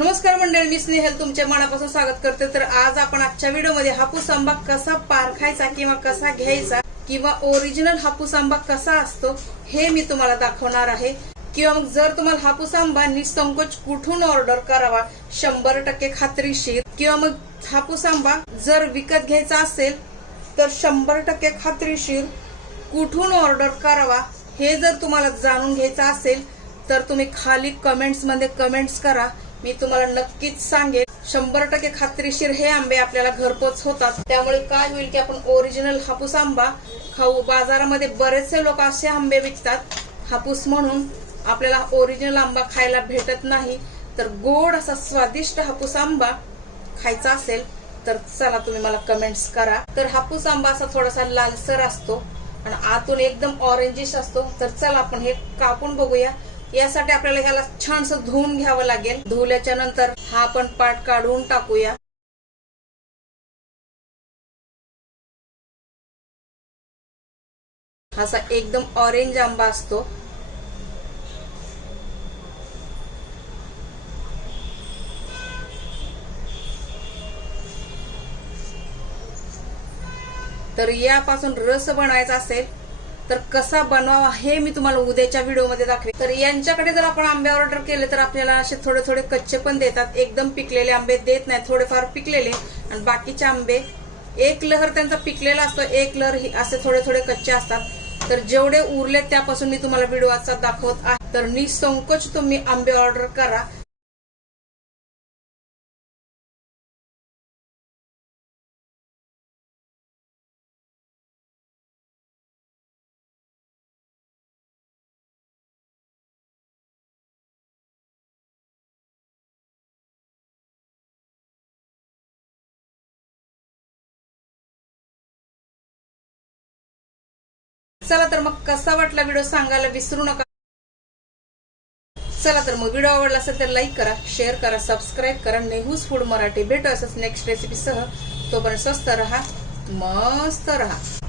नमस्कार मंडळी मी स्नेहल. तुमच्या मनापासून स्वागत करते. तर आज आपण आजच्या व्हिडिओमध्ये हापूस आंबा कसा पारखायचा किंवा कसा घ्यायचा किंवा ओरिजिनल हापूस आंबा कसा असतो हे मी तुम्हाला दाखवणार आहे. किंवा मग जर तुम्हाला हापूस आंबा निसंकोच कुठून ऑर्डर करावा शंभर टक्के खात्रीशीर. किंवा मग हापूस आंबा जर विकत घ्यायचा असेल तर शंभर टक्के खात्रीशीर कुठून ऑर्डर करावा हे जर तुम्हाला जाणून घ्यायचं असेल तर तुम्ही खाली कमेंट्समध्ये कमेंट्स करा. मी तुम्हाला नक्कीच सांगेन शंभर टक्के खात्रीशीर हे आंबे आपल्याला घरपोच होतात. त्यामुळे काय होईल की आपण ओरिजिनल हापूस आंबा खाऊ. बाजारामध्ये बरेचसे लोक असे आंबे विकतात हापूस म्हणून आपल्याला ओरिजिनल आंबा खायला भेटत नाही. तर गोड असा स्वादिष्ट हापूस आंबा खायचा असेल तर चला तुम्ही मला कमेंट्स करा. तर हापूस आंबा असा थोडासा लालसर असतो आणि आतून एकदम ऑरेंजिश असतो. तर चला आपण हे कापून बघूया. यासाठी आपल्याला ह्याला छानस धुवून घ्यावं लागेल. धुवल्याच्या नंतर हा आपण पाट काढून टाकूया. असा एकदम ऑरेंज आंबा असतो. तर यापासून रस बनायचा असेल तर कसा बनवावा हे मी तुम्हाला उद्याच्या व्हिडिओमध्ये दाखवेल तर यांच्याकडे जर आपण आंबे ऑर्डर केले तर आपल्याला असे थोडे थोडे कच्चे पण देतात. एकदम पिकलेले आंबे देत नाही थोडेफार पिकलेले. आणि बाकीचे आंबे एक लहर त्यांचा पिकलेला असतो एक लहर ही असे थोडे थोडे कच्चे असतात. तर जेवढे उरले त्यापासून मी तुम्हाला व्हिडिओ आजचा दाखवत आहे. तर निसंकोच तुम्ही आंबे ऑर्डर करा. चला तर मग कसा वाटला व्हिडिओ सांगायला विसरू नका. चला तर मग व्हिडिओ आवडला असेल तर लाईक करा शेअर करा सबस्क्राईब करा. नेहूज फूड मराठी भेटू असंच नेक्स्ट रेसिपी सह. तोपर्यंत स्वस्त रहा मस्त रहा.